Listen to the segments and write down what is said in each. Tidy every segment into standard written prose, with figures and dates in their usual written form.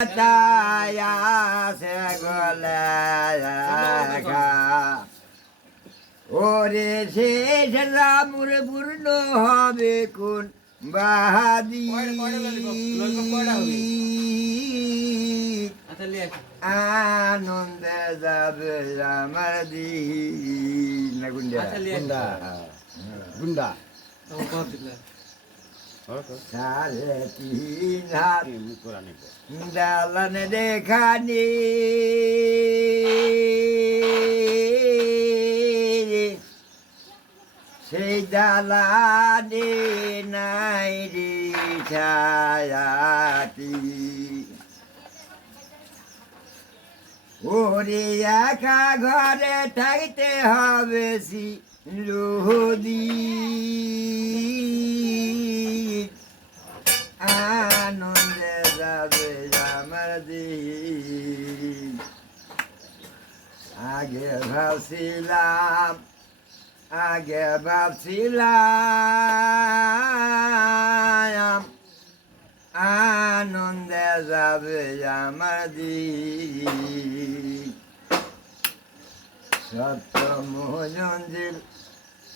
Taya সে গলা ওরে শেষ রামুর পূর্ণ হবে কোন বাহাদি আনন্দে যাবে আমার দিন না গুন্ডা গুন্ডা সাড়ে তিন হাত দালান দেখানি সেই দালানে নাই রে ছায়াতি ওরে একা ঘরে থাকতে হবে সিলুদি আনন্দে যাবে আমার দিন আগে ভাবছিলাম আনন্দে যাবে আমার দিন সত্য মঞ্জিল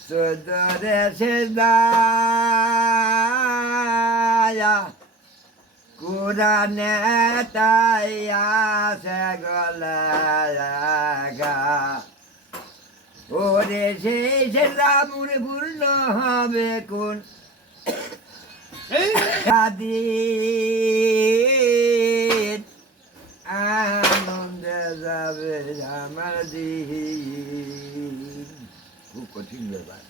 চোদ্দরে সেদায়া কোরআনে তাই আছে গলা ওরে শেষ রামুর পূর্ণ হবে কোন আনন্দে যাবে আমার দিন খুব কঠিন ব্যাপার